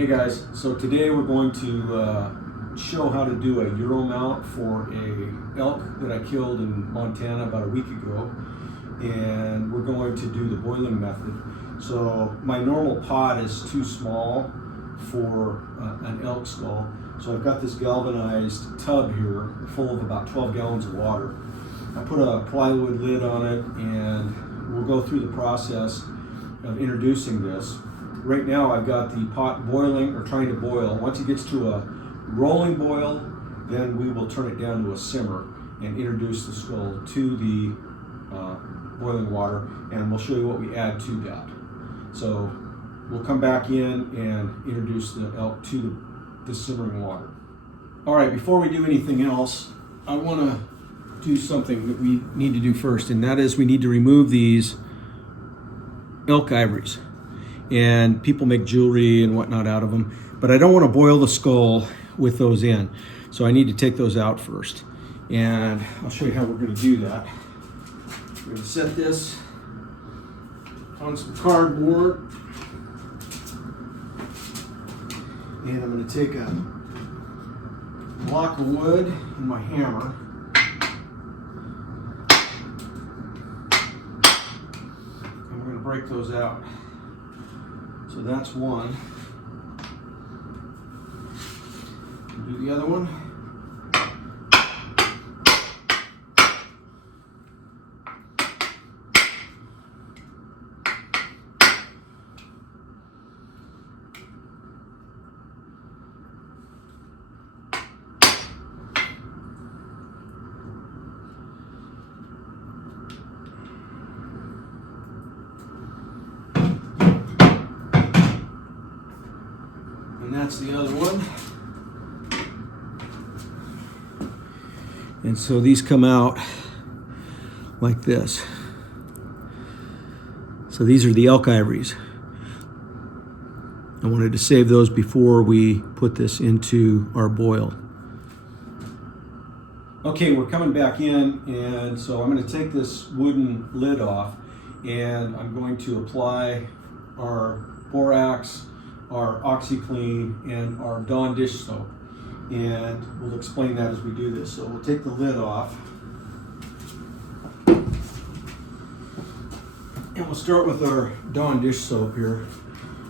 Hey guys, so today we're going to show how to do a Euro mount for a elk that I killed in Montana about a week ago, and we're going to do the boiling method. So my normal pot is too small for an elk skull, so I've got this galvanized tub here full of about 12 gallons of water. I put a plywood lid on it, and we'll go through the process of introducing this. Right now I've got the pot boiling, or trying to boil. Once it gets to a rolling boil, then we will turn it down to a simmer and introduce the skull to the boiling water, and we'll show you what we add to that. So we'll come back in and introduce the elk to the simmering water. All right, before we do anything else, I want to do something that we need to do first, and that is we need to remove these elk ivories. And people make jewelry and whatnot out of them, but I don't want to boil the skull with those in, so I need to take those out first, and I'll show you how we're going to do that. We're going to set this on some cardboard, and I'm going to take a block of wood and my hammer, and we're going to break those out. So that's one. We'll do the other one. And that's the other one. And so these come out like this. So these are the elk ivories. I wanted to save those before we put this into our boil. Okay, we're coming back in, and so I'm going to take this wooden lid off, and I'm going to apply our borax, our OxiClean, and our Dawn dish soap, and we'll explain that as we do this. So we'll take the lid off, and we'll start with our Dawn dish soap here.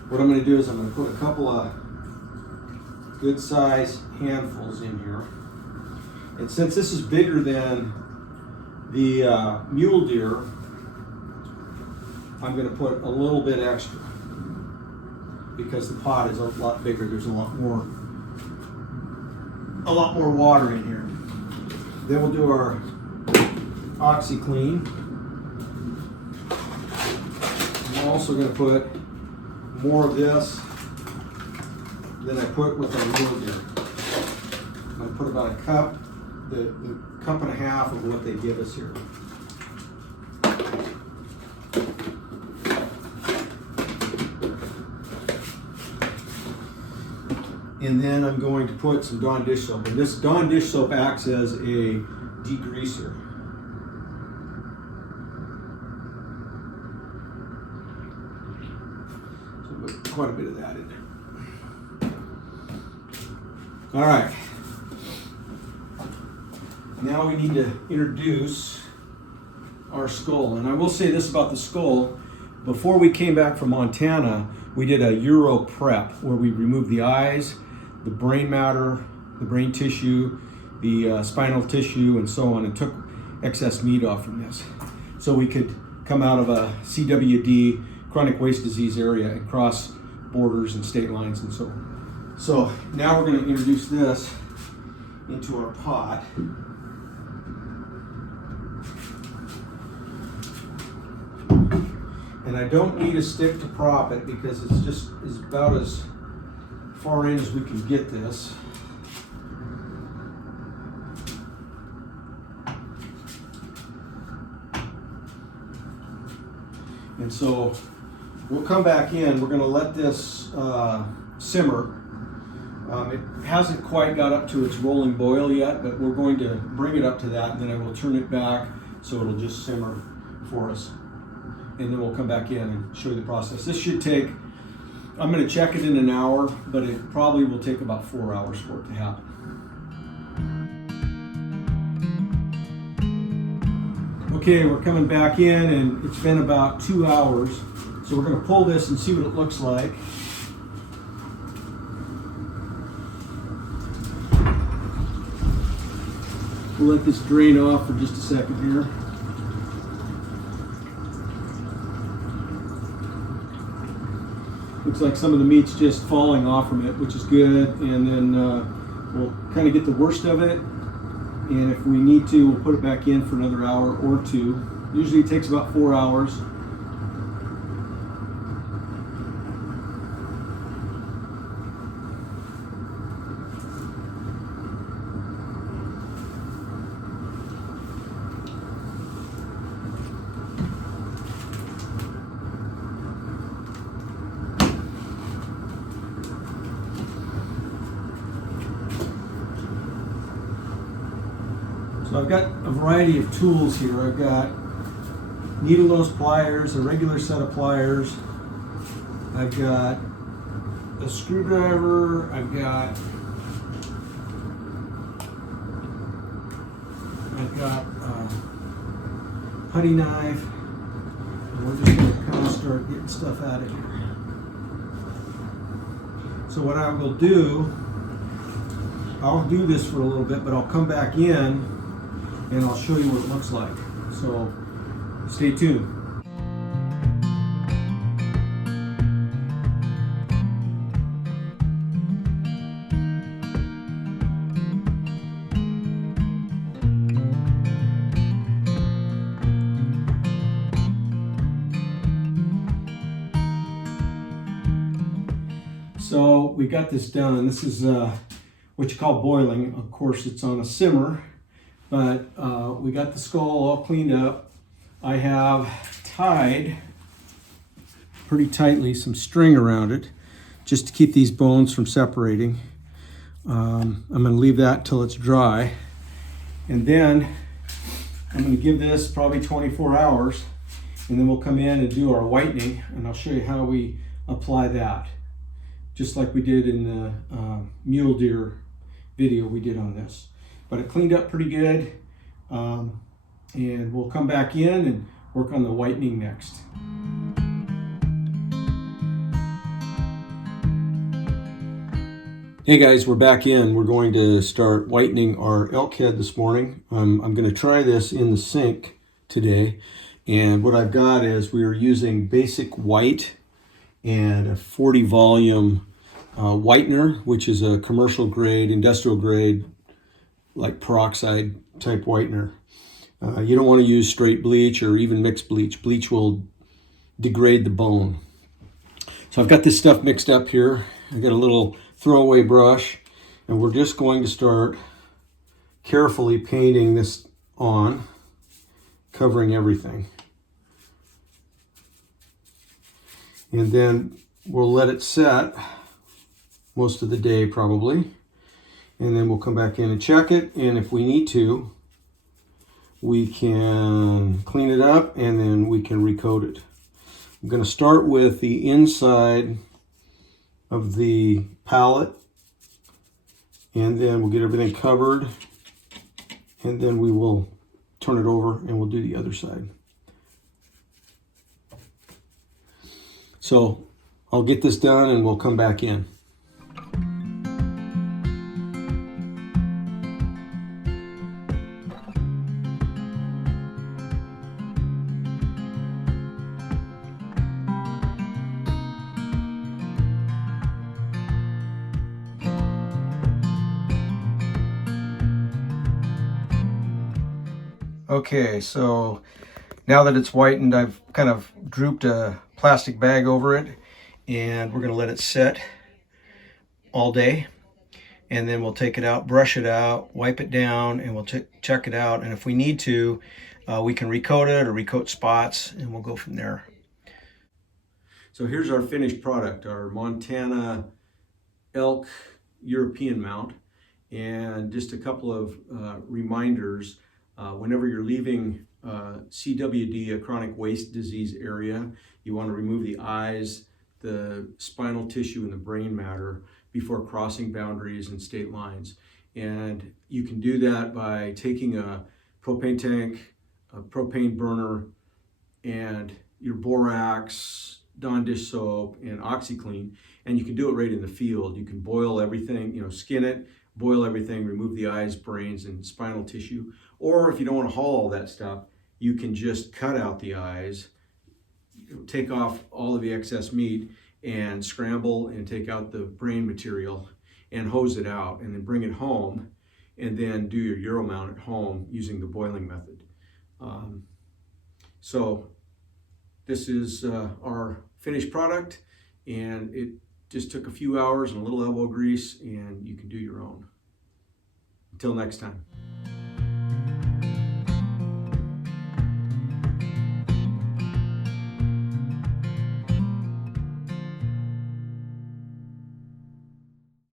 What I'm going to do is I'm going to put a couple of good size handfuls in here, and since this is bigger than the mule deer, I'm going to put a little bit extra, because the pot is a lot bigger. There's a lot more water in here. Then we'll do our OxiClean. I'm also going to put more of this than I put with our mule deer. I'm going to put about a cup, the cup and a half of what they give us here. And then I'm going to put some Dawn dish soap. And this Dawn dish soap acts as a degreaser. So we'll put quite a bit of that in there. All right. Now we need to introduce our skull. And I will say this about the skull. Before we came back from Montana, we did a Euro prep where we removed the eyes, the brain matter, the brain tissue, the spinal tissue, and so on, and took excess meat off from this. So we could come out of a CWD, chronic waste disease area, and cross borders and state lines and so on. So now we're going to introduce this into our pot. And I don't need a stick to prop it, because it's just is about as far in as we can get this. And so we'll come back in. We're going to let this simmer. It hasn't quite got up to its rolling boil yet, but we're going to bring it up to that, and then I will turn it back so it'll just simmer for us. And then we'll come back in and show you the process. This should take I'm going to check it in an hour, but it probably will take about 4 hours for it to happen. Okay, we're coming back in and it's been about 2 hours. So we're going to pull this and see what it looks like. We'll let this drain off for just a second here. Looks like some of the meat's just falling off from it, which is good. And then we'll kind of get the worst of it. And if we need to, we'll put it back in for another hour or two. Usually it takes about 4 hours. So I've got a variety of tools here. I've got needle nose pliers, a regular set of pliers. I've got a screwdriver. I've got a putty knife. And we're just going to kind of start getting stuff out of here. So what I will do, I'll do this for a little bit, but I'll come back in and I'll show you what it looks like. So stay tuned. So we got this done. This is what you call boiling. Of course, it's on a simmer. But we got the skull all cleaned up. I have tied pretty tightly some string around it just to keep these bones from separating. I'm going to leave that till it's dry. And then I'm going to give this probably 24 hours. And then we'll come in and do our whitening. And I'll show you how we apply that. Just like we did in the mule deer video we did on this. But it cleaned up pretty good, and we'll come back in and work on the whitening next. Hey guys, we're back in. We're going to start whitening our elk head this morning. I'm going to try this in the sink today, and what I've got is we are using basic white and a 40 volume whitener, which is a commercial grade, industrial grade, like peroxide type whitener. You don't want to use straight bleach or even mixed bleach. Bleach will degrade the bone. So I've got this stuff mixed up here. I got a little throwaway brush, and we're just going to start carefully painting this on, covering everything. And then we'll let it set most of the day probably. And then we'll come back in and check it. And if we need to, we can clean it up and then we can recoat it. I'm going to start with the inside of the pallet. And then we'll get everything covered. And then we will turn it over and we'll do the other side. So I'll get this done and we'll come back in. Okay, so now that it's whitened, I've kind of drooped a plastic bag over it, and we're going to let it set all day, and then we'll take it out, brush it out, wipe it down, and we'll check it out. And if we need to, we can recoat it or recoat spots, and we'll go from there. So here's our finished product, our Montana elk European mount, and just a couple of reminders. Whenever you're leaving CWD, a chronic waist disease area, you want to remove the eyes, the spinal tissue and the brain matter before crossing boundaries and state lines. And you can do that by taking a propane tank, a propane burner, and your borax, Dawn dish soap, and OxyClean, and you can do it right in the field. You can boil everything, skin it, boil everything, remove the eyes, brains, and spinal tissue. Or if you don't want to haul all that stuff, you can just cut out the eyes, take off all of the excess meat, and scramble and take out the brain material and hose it out, and then bring it home, and then do your Euro mount at home using the boiling method. So this is our finished product, and it just took a few hours and a little elbow grease, and you can do your own. Until next time.